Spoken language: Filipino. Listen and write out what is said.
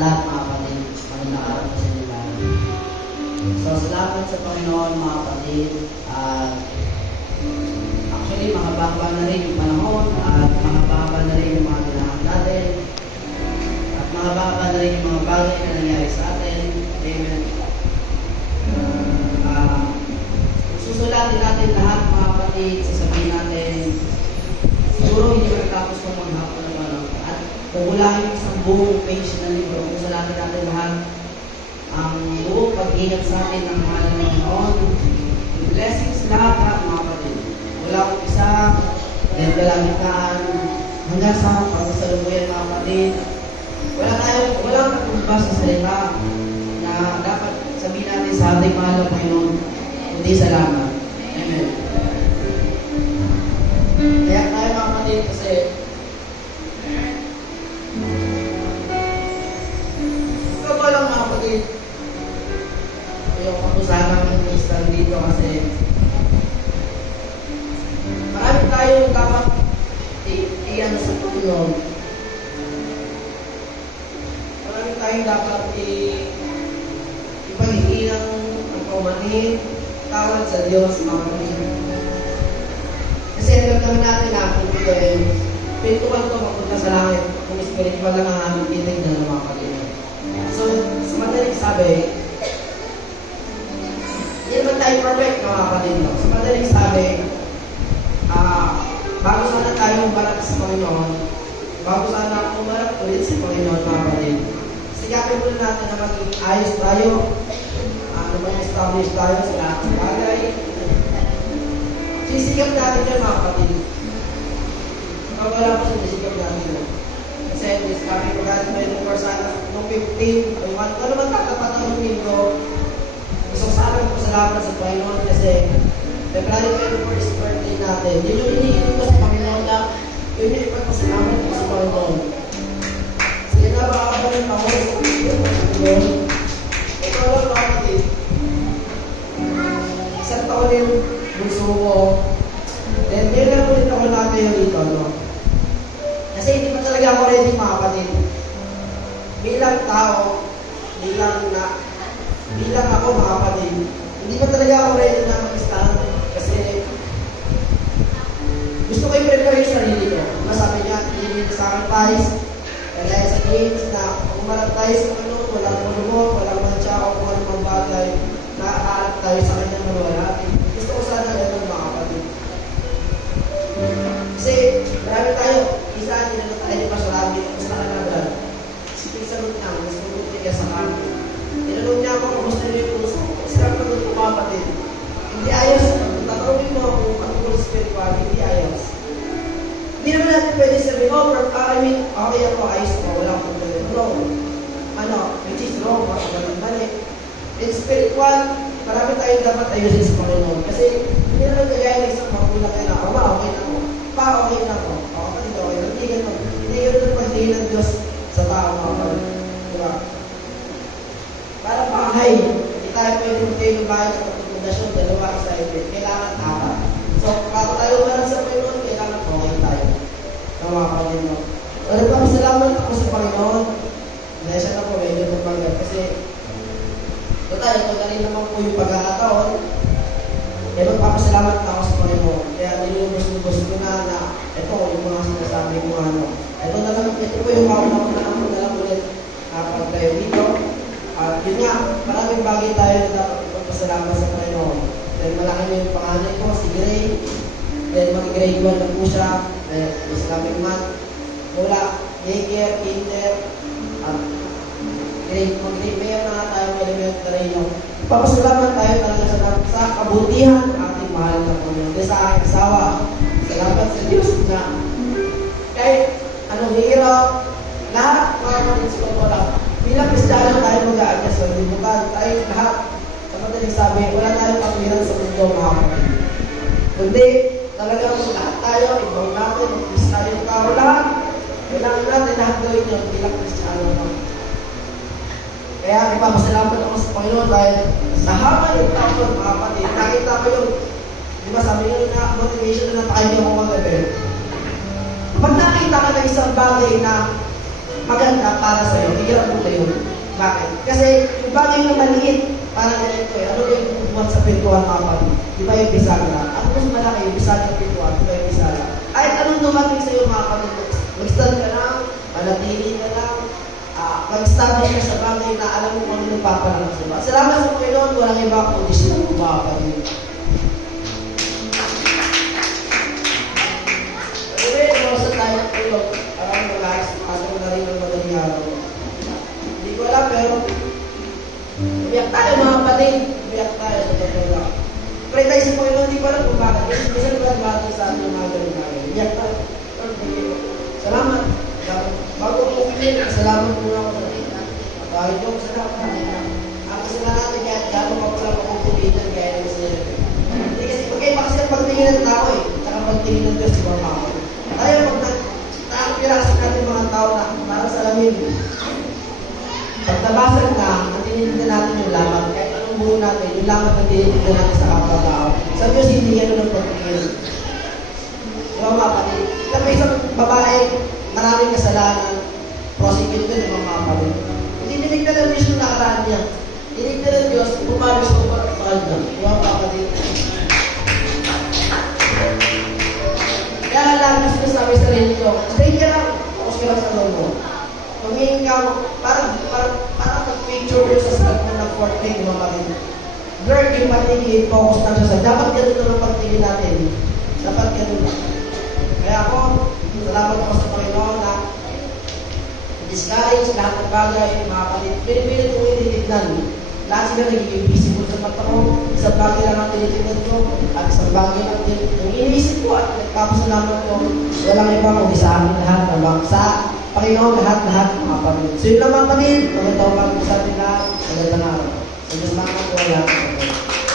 lahat mga kapatid. Magandang araw po sa inyo lahat. So, salamat sa Panginoon mga kapatid. Actually, mahaba na rin yung panahon at mahaba na rin yung mga ginagawa natin. At mahaba na rin yung mga bagay na nangyari sa atin. Amen. Susulatin natin lahat mga kapatid, sasabihin natin, siguro hindi matapos kung maghapon ng ano. At kugulangin isang buong page na libro, susulatin natin lahat ang buong pag-ingat sa atin ng mga Panginoon. Blessings lahat mga kapatid. Wala akong isa, dahil kalamitan, hanggang sa pagsasalubuyan mga kapatid. Walang nakumpa sa salita na dapat sabihin natin sa ating mahal na Panginoon, hindi salamat. Amen. Kaya tayo mga kapatid kasi ikaw ba lang mga kapatid yung kapusahan ng Islam dito kasi marami tayong dapat iyan sa Panginoon. Marami tayong dapat ipagiging ng paumanhin tawad sa Diyos mga kapatid. Kasi alam naman natin na kung ito ay pintuan ko mapunta sa langit kung spiritual lang ang aming tinig na mga kapatid. So, sa madaling sabi, hindi naman tayo perfect mga kapatid. Sa madaling sabi, bago sana tayo umarap sa Panginoon, bago sana umarap ulit sa Panginoon mga kapatid, sigapin po natin na maging ayos tayo, establish tayo sa lahat ng bagay. Sisikap natin yan mga kapatid. Wala po sisikap natin yan. Kasi this coming pagkalit may nung persona, nung 15, ano naman kakapataw ng libro, gusto ko sana po salamat sa Panginoon kasi February 21st birthday natin. Yun yung iniigin ko sa Panginoon na yun yung ipagpasalamat ko sa Panginoon. Sige na ba ako ng tawag sa Panginoon? Ikaw lang mga kapatid. Isang taon yung gusto ko. Then, meron ulit ako natin yung dito, no? Kasi hindi pa talaga ako ready mga kapatid. Bilang tao, bilang ako mga kapatid, hindi pa talaga ako ready na mag-stand. Kasi, gusto ko i-prepare yung sarili ko. Masabi niya, hindi na sacrifice. Kaya sa games na, kung umarap tayo sa ano, walang malumot, walang mancha, o kung ano mang bagay, nakakalap tayo sa kanyang mawala. Gusto ko sana ganun mga kapatid. Kasi marami tayo, isa nila tayo ni Pastor Abi, tapos nakalaban. Sinunod niya, mas mabuti niya sa kami. Tinanong niya ako, kamusta niyo yung puso? Kasi kapag ito mga kapatid, hindi ayos. Tatanungin mo kung patungkol spiritual, hindi ayos. Hindi naman natin pwede sabihin, okay ako, ayos ako, wala akong problema. No. Which is wrong, mali. In spiritual, marami tayong dapat ayusin sa Panginoon. Kasi hindi naman kagaya ng isang magulang na okay na ako. Okay na ako. Kapatid, okay na. Hindi ganun. Hindi ganun ang pagtingin ng Diyos sa tao mga kapatid. Diba? Parang bahay. Hindi tayo pwede magtayo ng bahay sa pagpundasyon. Dalawa sa ibig. Kailangan apat. So, bago tayo umarap sa Panginoon, kailangan okay tayo. Mga kapatid mo. Nagpapasalamat ako sa Panginoon. Dahil siya na po, medyo magbagat. Kasi total, ito na rin naman po yung pagkakataon. Kaya magpapasalamat na ako sa Panginoon. Kaya nilubos ko na ito yung mga sinasabi mo ito na lang, ito po yung kaunang na ako na lang ulit pag tayo dito. At yun nga, maraming bagay tayo na dapat magpapasalamat sa Panginoon. Dahil malaki na yung pangalan ko, si Gray. Dahil mag-grade 1 na po siya. Dahil Islamic Math. Mula, daycare, kinder, at mag-grade mayor na tayo elementary yung papasalamat tayo talaga sa kabutihan ng ating mahal na Panginoon. Dahil sa aking asawa, salamat sa Diyos na kahit anong hirap, lahat mga kapatid sa wala. Bilang Kristiyano tayo mag-aagay sa libutan. Tayo lahat, sa madaling sabi, wala tayong panghiran sa mundo mga kapatid. Kundi, talagang lahat tayo, ibang natin, mag-is tayo tao lahat. Kailangan natin lahat gawin yun bilang Kristiyano naman. Kaya ipapasalamat ako sa Panginoon dahil sa haba yung taon mga kapatid, nakita ko yung, di ba sabi nyo na motivation na napakain ako magabi. Pag nakita ka ng isang bagay na maganda para sa'yo, hirap mo kayo. Bakit? Kasi yung bagay na maliit, parang ganito ano ba yung bubuhat sa pintuan kapatid? Di ba yung bisagra? At mas malaki yung bisagra pintuan, di ba yung bisagra? Kahit anong dumating sa'yo mga kapatid, mag-stand ka lang, manatili ka lang, mag-establish ka sa bagay na alam mo kung ano yung papalang sa iba. Salamat sa Panginoon, walang iba kundi sila mga kapatid. Anyway, sa tayo ng tulog, parang relax, pasok na rin ng madaling araw. Hindi ko alam, pero umiyak tayo mga kapatid. Umiyak tayo sa totoo. Pray tayo sa Panginoon, hindi ko alam kung bakit. Minsan ko lang bakit sa ating mga galing namin. Umiyak tayo. Salamat. Bago ko umiyak, salamat muna ako sa rin. Bakit ko, salamat. Ang kasi nga natin, kaya gano'n pa pala makukulitan kaya naman sila. Hindi kasi, magkaiba kasi ang pagtingin ng tao tsaka pagtingin ng Diyos, di ba mga kapatid? Tayo, pag nakakapirasin natin mga tao na parang salamin. Pag nabasag na, ang tinitignan natin yung laman. Kahit anong buo natin, yung laman na tinitignan natin sa kapwa-tao. Sa Diyos, hindi yan ng pagtingin. Diba mga kapatid? Kaya may isang babae, maraming kasalanan, prosecute ko ng mga kapatid. Hindi tinignan ng Diyos yung nakaraan niya. Tinignan ng Diyos, pumalos ko pa at mahal na. Diba mga kapatid? Kaya lang, kasi nasabi sa rin ko, stay ka lang, focus ka lang sa loob mo. Tumingin ka, parang pag-picture yun sa start mo ng 4th grade, mga kapatid. Blur yung patingin, focus lang siya sa, dapat ganun naman pagtingin natin. Dapat ganun lang. Kaya ako, salamat ako sa Panginoon na discourage lahat ng bagay, mga kapatid. Pinipilit kong ititignan. Lahat sila nagiging visible sa mata ko. Isang bagay lang ang tinitignan ko. At isang bagay lang din. Ang iniisip ko at nagkapasalamat ko, walang iba kundi sa amin lahat. Sa Panginoon lahat, mga kapatid. So yun lang mga kapatid. Magandang umaga sa atin lahat. Magandang araw. Sa Diyos lang ako.